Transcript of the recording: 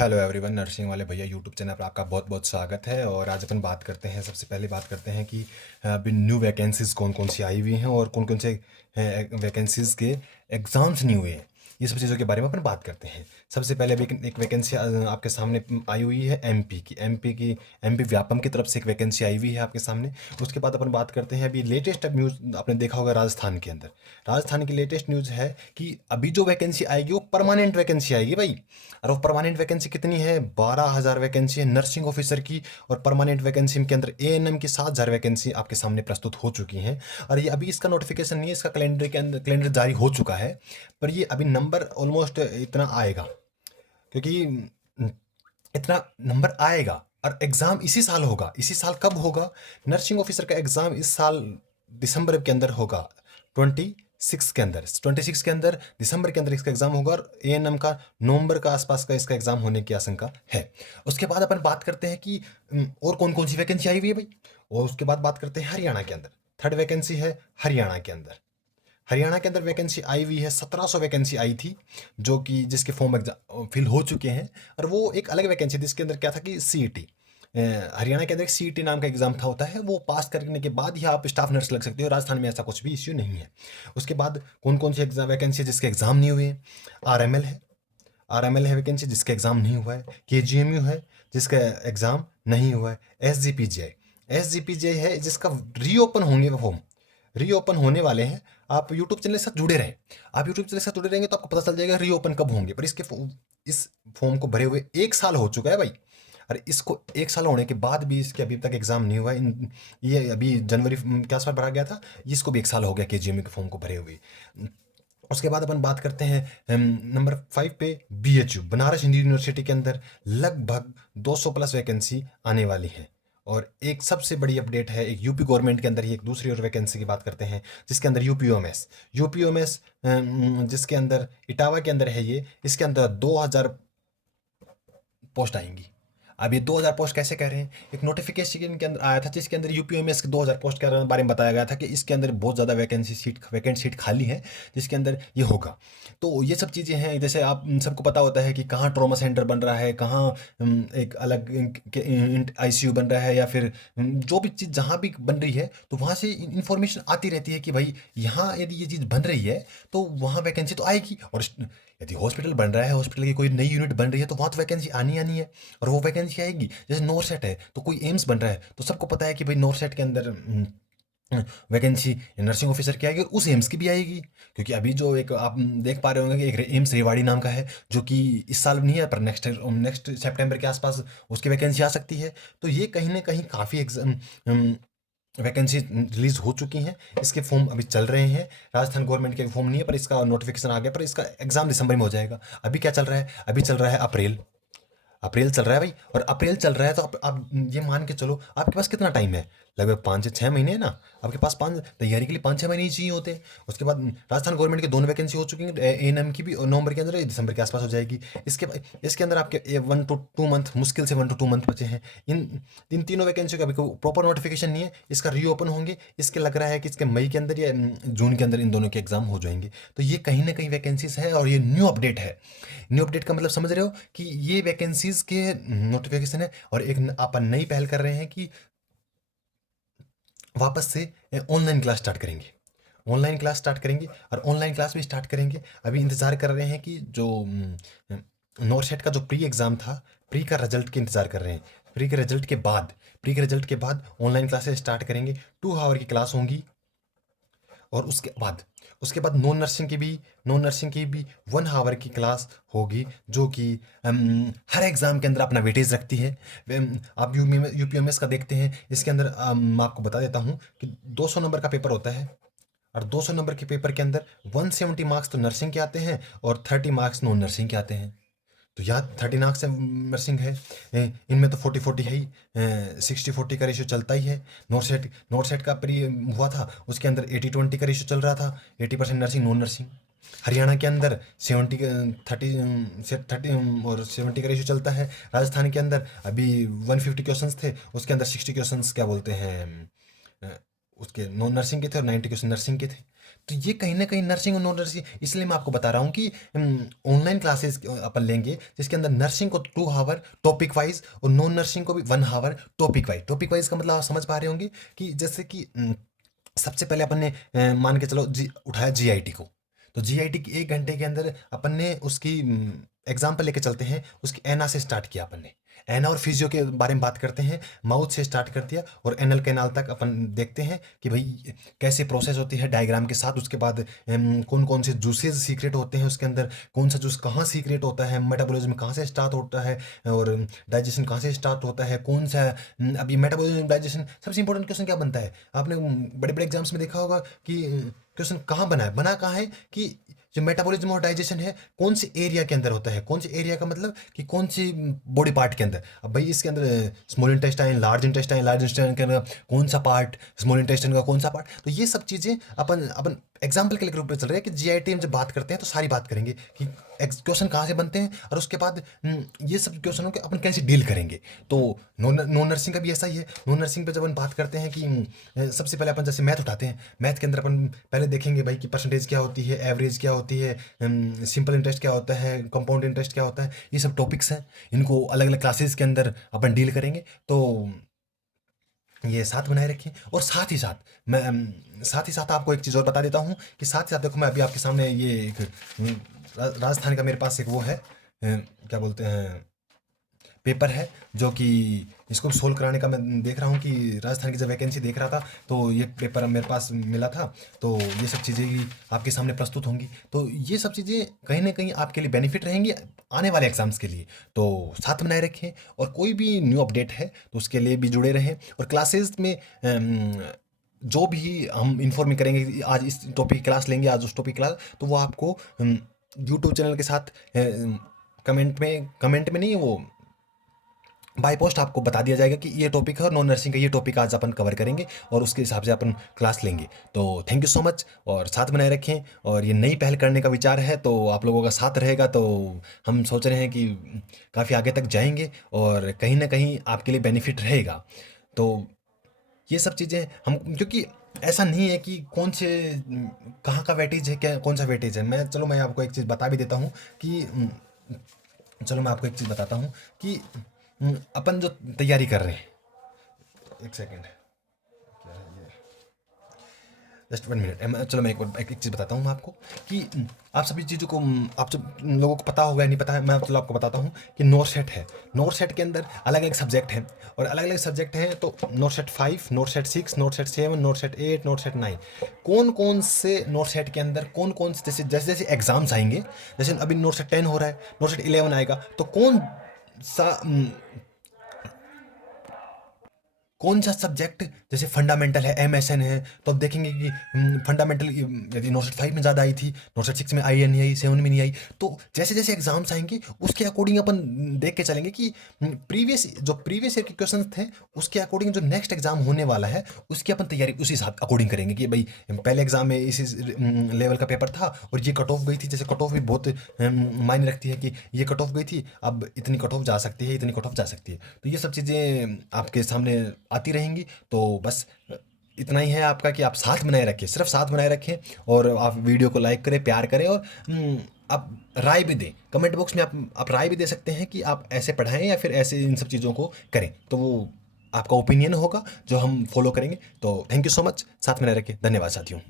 Hello everyone, nursing वाले भैया YouTube channel पर आपका बहुत बहुत स्वागत है। और आज अपन बात करते हैं, सबसे पहले बात करते हैं कि अभी न्यू वैकेंसीज़ कौन कौन सी आई हुई हैं और कौन कौन से वैकेंसीज़ के एग्ज़ाम्स नहीं हुए हैं। ये सब चीज़ों के बारे में अपन बात करते हैं। सबसे पहले अभी एक वैकेंसी आपके सामने आई हुई है एमपी व्यापम की तरफ से एक वैकेंसी आई हुई है आपके सामने। उसके बाद अपन बात करते हैं अभी लेटेस्ट न्यूज़ आपने देखा होगा राजस्थान के अंदर। राजस्थान की लेटेस्ट न्यूज़ है कि अभी जो वैकेंसी आएगी वो परमानेंट वैकेंसी आएगी भाई। और वो परमानेंट वैकेंसी कितनी है? 12,000 वैकेंसी है नर्सिंग ऑफिसर की। और परमानेंट वैकेंसी के अंदर एएनएम की 7,000 वैकेंसी आपके सामने प्रस्तुत हो चुकी हैं। और ये अभी इसका नोटिफिकेशन नहीं है, इसका कैलेंडर के अंदर कैलेंडर जारी हो चुका है। पर ये अभी नंबर ऑलमोस्ट इतना आएगा, क्योंकि इतना नंबर आएगा। और एग्ज़ाम इसी साल होगा। इसी साल कब होगा? नर्सिंग ऑफिसर का एग्ज़ाम इस साल दिसंबर के अंदर होगा। 26 के अंदर दिसंबर के अंदर इसका एग्ज़ाम होगा। और एएनएम का नवंबर का आसपास का इसका एग्ज़ाम होने की आशंका है। उसके बाद अपन बात करते हैं कि और कौन कौन सी वैकेंसी आई हुई है भाई। और उसके बाद बात करते हैं हरियाणा के अंदर। थर्ड वैकेंसी है हरियाणा के अंदर। हरियाणा के अंदर वैकेंसी आई हुई है, 1700 वैकेंसी आई थी, जो कि जिसके फॉर्म एग्जाम फिल हो चुके हैं। और वो एक अलग वैकेंसी थी, जिसके अंदर क्या था कि सीईटी, हरियाणा के अंदर एक सीईटी नाम का एग्जाम था होता है, वो पास करने के बाद ही आप स्टाफ नर्स लग सकते हो। राजस्थान में ऐसा कुछ भी इश्यू नहीं है। उसके बाद कौन कौन सी एग्जाम वैकेंसी है जिसके एग्जाम नहीं हुए हैं? आरएमएल है। आरएमएल है वैकेंसी जिसका एग्जाम नहीं हुआ है। केजीएमयू है जिसका एग्जाम नहीं हुआ है। एसजीपीजे है जिसका रीओपन होंगे वो फॉर्म, रीओपन होने वाले हैं। आप यूट्यूब चैनल के साथ जुड़े रहें। आप यूट्यूब चैनल के साथ जुड़े रहेंगे तो आपको पता चल जाएगा रीओपन कब होंगे। पर इस फॉर्म को भरे हुए 1 साल हो चुका है भाई। और इसको 1 साल होने के बाद भी इसके अभी तक एग्जाम नहीं हुआ है। ये अभी जनवरी के आसपास भरा गया था। इसको भी 1 साल हो गया केजीएमयू के फॉर्म को भरे हुए। उसके बाद अपन बात करते हैं नंबर 5 पे बीएचयू, बनारस हिंदू यूनिवर्सिटी के अंदर लगभग 200 प्लस वैकेंसी आने वाली है। और एक सबसे बड़ी अपडेट है, एक यूपी गवर्नमेंट के अंदर ही एक दूसरी और वैकेंसी की बात करते हैं, जिसके अंदर यूपीओएमएस जिसके अंदर इटावा के अंदर है ये। इसके अंदर 2000 पोस्ट आएंगी। अब ये 2000 पोस्ट कैसे कह रहे हैं? एक नोटिफिकेशन के अंदर आया था जिसके अंदर यूपीएमएस के 2000 पोस्ट के बारे में बताया गया था कि इसके अंदर बहुत ज़्यादा वैकेंट सीट खाली है, जिसके अंदर ये होगा। तो ये सब चीज़ें हैं, जैसे आप सबको पता होता है कि कहाँ ट्रॉमा सेंटर बन रहा है, कहाँ एक अलग आईसीयू बन रहा है, या फिर जो भी चीज़ जहाँ भी बन रही है तो वहाँ से इंफॉर्मेशन आती रहती है कि भाई यहाँ यदि ये चीज़ बन रही है तो वहाँ वैकेंसी तो आएगी। और यदि हॉस्पिटल बन रहा है, हॉस्पिटल की कोई नई यूनिट बन रही है, तो वहाँ तो वैकेंसी आनी आनी है। और वो वैकेंसी आएगी। जैसे नोरसेट है तो कोई एम्स बन रहा है, तो सबको पता है कि भाई नोरसेट के अंदर वैकेंसी नर्सिंग ऑफिसर की आएगी और उस एम्स की भी आएगी। क्योंकि अभी जो एक आप देख पा रहे होंगे कि एक एम्स रेवाड़ी नाम का है, जो कि इस साल नहीं है पर नेक्स्ट नेक्स्ट सितंबर के आसपास उसकी वैकेंसी आ सकती है। तो ये कहीं ना कहीं काफ़ी एग्जाम वैकेंसी रिलीज हो चुकी हैं। इसके फॉर्म अभी चल रहे हैं। राजस्थान गवर्नमेंट के फॉर्म नहीं है, पर इसका नोटिफिकेशन आ गया, पर इसका एग्जाम दिसंबर में हो जाएगा। अभी क्या चल रहा है? अभी चल रहा है अप्रैल। अप्रैल चल रहा है भाई। और अप्रैल चल रहा है तो आप ये मान के चलो आपके पास कितना टाइम है? लगभग 5 से 6 महीने है ना आपके पास। पाँच तैयारी के लिए 5 6 महीने ही चाहिए होते हैं। उसके बाद राजस्थान गवर्नमेंट की दोनों वैकेंसी हो चुकी है, एएनएम की भी, और नवंबर के अंदर दिसंबर के आसपास हो जाएगी। इसके अंदर आपके 1 to 2 मंथ, मुश्किल से 1 to 2 मंथ बचे हैं। इन इन तीनों वैकेंसी का अभी कोई प्रॉपर नोटिफिकेशन नहीं है। इसका रीओपन होंगे, इसके लग रहा है कि इसके मई के अंदर या जून के अंदर इन दोनों के एग्जाम हो जाएंगे। तो ये कहीं ना कहीं वैकेंसीज है और ये न्यू अपडेट है। न्यू अपडेट का मतलब समझ रहे हो कि ये वैकेंसीज के नोटिफिकेशन है। और एक अपन नई पहल कर रहे हैं कि वापस से ऑनलाइन क्लास स्टार्ट करेंगे। ऑनलाइन क्लास स्टार्ट करेंगे और ऑनलाइन क्लास भी स्टार्ट करेंगे। अभी इंतज़ार कर रहे हैं कि जो नॉरसेट का जो प्री एग्ज़ाम था, प्री का रिजल्ट के इंतज़ार कर रहे हैं। प्री के रिजल्ट के बाद ऑनलाइन क्लासेस स्टार्ट करेंगे। 2 आवर की क्लास होंगी। और उसके बाद नॉन नर्सिंग की भी 1 आवर की क्लास होगी, जो कि हर एग्ज़ाम के अंदर अपना वेटेज रखती है। आप यूपीएमएस का देखते हैं, इसके अंदर मैं आपको बता देता हूँ कि 200 नंबर का पेपर होता है। और 200 नंबर के पेपर के अंदर 170 मार्क्स तो नर्सिंग के आते हैं और 30 मार्क्स नॉन नर्सिंग के आते हैं। तो यार 30 मार्क्स से नर्सिंग है। इनमें तो 40-40 है ही, 60-40 का रेशियो चलता ही है। नॉट सेट का प्री हुआ था, उसके अंदर 80-20 का रेशियो चल रहा था। 80% नर्सिंग, नॉन नर्सिंग। हरियाणा के अंदर 70 30 से 30 और 70 का रेशियो चलता है। राजस्थान के अंदर अभी 150 क्वेश्चंस थे, उसके अंदर 60 क्वेश्चंस क्या बोलते हैं, अ, उसके नॉन नर्सिंग के थे और 90 क्वेश्चन नर्सिंग के थे। तो ये कहीं ना कहीं नर्सिंग और नॉन नर्सिंग, इसलिए मैं आपको बता रहा हूँ कि ऑनलाइन क्लासेस अपन लेंगे जिसके अंदर नर्सिंग को 2 आवर टॉपिक वाइज और नॉन नर्सिंग को भी 1 आवर टॉपिक वाइज का मतलब आप समझ पा रहे होंगे कि जैसे कि सबसे पहले अपन ने मान के चलो उठाया जीआईटी को। तो जीआईटी की 1 घंटे के अंदर अपन ने उसकी एग्जाम्पल लेके चलते हैं, उसकी एना से स्टार्ट किया अपन ने। एना और फिजियो के बारे में बात करते हैं, माउथ से स्टार्ट कर दिया और एनल कैनाल तक अपन देखते हैं कि भाई कैसे प्रोसेस होती है डायग्राम के साथ। उसके बाद कौन कौन से जूसेस सीक्रेट होते हैं उसके अंदर, कौन सा जूस कहाँ सीक्रेट होता है, मेटाबॉलिज्म कहाँ से स्टार्ट होता है और डाइजेशन कहाँ से स्टार्ट होता है, कौन सा अब ये मेटाबॉलिज्म डाइजेशन सबसे इंपॉर्टेंट क्वेश्चन क्या बनता है। आपने बड़े बड़े एग्जाम्स में देखा होगा कि क्वेश्चन कहाँ बना है, बना कहाँ है कि जो मेटाबॉलिज्म और डाइजेशन है कौन से एरिया के अंदर होता है। कौन से एरिया का मतलब कि कौन सी बॉडी पार्ट के अंदर। अब भाई इसके अंदर small intestine, large intestine, large intestine के अंदर कौन सा पार्ट, स्मॉल इंटेस्टाइन का कौन सा पार्ट। तो ये सब चीज़ें अपन अपन एग्जाम्पल के लिए ग्रुप पे चल रहे हैं कि जीआईटी में जब बात करते हैं तो सारी बात करेंगे कि क्वेश्चन कहाँ से बनते हैं और उसके बाद ये सब क्वेश्चनों के अपन कैसे डील करेंगे। तो नॉन नर्सिंग का भी ऐसा ही है। नॉन नर्सिंग पे जब अपन बात करते हैं कि सबसे पहले अपन जैसे मैथ उठाते हैं, मैथ के अंदर अपन पहले देखेंगे भाई कि परसेंटेज क्या होती है, एवरेज क्या होती है, सिंपल इंटरेस्ट क्या होता है, कंपाउंड इंटरेस्ट क्या होता है। ये सब टॉपिक्स हैं, इनको अलग अलग क्लासेस के अंदर अपन डील करेंगे। तो ये साथ बनाए रखें। और साथ ही साथ मैं साथ ही साथ आपको एक चीज़ और बता देता हूँ कि साथ ही साथ देखो मैं अभी आपके सामने ये एक राजस्थान का मेरे पास एक वो है क्या बोलते हैं पेपर है जो कि इसको सोल्व कराने का मैं देख रहा हूँ कि राजस्थान की जब वैकेंसी देख रहा था तो ये पेपर मेरे पास मिला था। तो ये सब चीज़ें भी आपके सामने प्रस्तुत होंगी। तो ये सब चीज़ें कहीं ना कहीं आपके लिए बेनिफिट रहेंगी आने वाले एग्जाम्स के लिए। तो साथ बनाए रखें और कोई भी न्यू अपडेट है तो उसके लिए भी जुड़े रहें। और क्लासेस में जो भी हम इन्फॉर्म करेंगे कि आज इस टॉपिक की क्लास लेंगे, आज उस टॉपिक क्लास, तो वो आपको यूट्यूब चैनल के साथ कमेंट में नहीं, वो बाय पोस्ट आपको बता दिया जाएगा कि ये टॉपिक है और नॉन नर्सिंग का ये टॉपिक आज अपन कवर करेंगे और उसके हिसाब से अपन क्लास लेंगे। तो थैंक यू सो मच और साथ बनाए रखें। और ये नई पहल करने का विचार है तो आप लोगों का साथ रहेगा तो हम सोच रहे हैं कि काफ़ी आगे तक जाएंगे और कहीं ना कहीं आपके लिए बेनिफिट रहेगा। तो ये सब चीज़ें हम, क्योंकि ऐसा नहीं है कि कौन से कहाँ का वेटेज है, क्या कौन सा वेटेज है। मैं आपको एक चीज़ बता भी देता हूँ कि चलो मैं आपको एक चीज़ बताता हूँ कि अपन जो तैयारी कर रहे हैं, एक सेकेंड, जस्ट 1 मिनट। चलो मैं एक चीज़ बताता हूँ आपको कि आप सभी चीज़ों को आप जब लोगों को पता होगा या नहीं पता है, मैं चलो आपको बताता हूँ कि नोट सेट है। नोट सेट के अंदर अलग अलग सब्जेक्ट हैं और अलग अलग सब्जेक्ट हैं। तो not set 5, not set 6, not set 7, not set 8, not set 9, कौन कौन से नोट सेट के अंदर कौन कौन से जैसे जैसे जैसे एग्जाम्स आएंगे, जैसे अभी नोट सेट 10 हो रहा है, नोट सेट 11 आएगा, तो सा कौन सा सब्जेक्ट जैसे फंडामेंटल है, एमएसएन है, तो अब देखेंगे कि फंडामेंटल यदि नोट सेट 5 में ज़्यादा आई थी, नोट सेट 6 में आई या नहीं आई, 7 में नहीं आई। तो जैसे जैसे एग्जाम्स आएंगे उसके अकॉर्डिंग अपन देख के चलेंगे कि प्रीवियस ईयर के क्वेश्चन थे उसके अकॉर्डिंग जो नेक्स्ट एग्जाम होने वाला है उसकी अपन तैयारी उसी हिसाब अकॉर्डिंग करेंगे कि भाई पहले एग्जाम में इस लेवल का पेपर था और ये कट ऑफ गई थी। जैसे कट ऑफ भी बहुत मायने रखती है कि ये कट ऑफ गई थी, अब इतनी कट ऑफ जा सकती है, इतनी कट ऑफ जा सकती है। तो ये सब चीज़ें आपके सामने आती रहेंगी। तो बस इतना ही है आपका कि आप साथ बनाए रखें, सिर्फ साथ बनाए रखें और आप वीडियो को लाइक करें, प्यार करें और आप राय भी दें। कमेंट बॉक्स में आप राय भी दे सकते हैं कि आप ऐसे पढ़ाएं या फिर ऐसे इन सब चीज़ों को करें। तो वो आपका ओपिनियन होगा जो हम फॉलो करेंगे। तो थैंक यू सो मच, साथ बनाए रखें। धन्यवाद साथियों।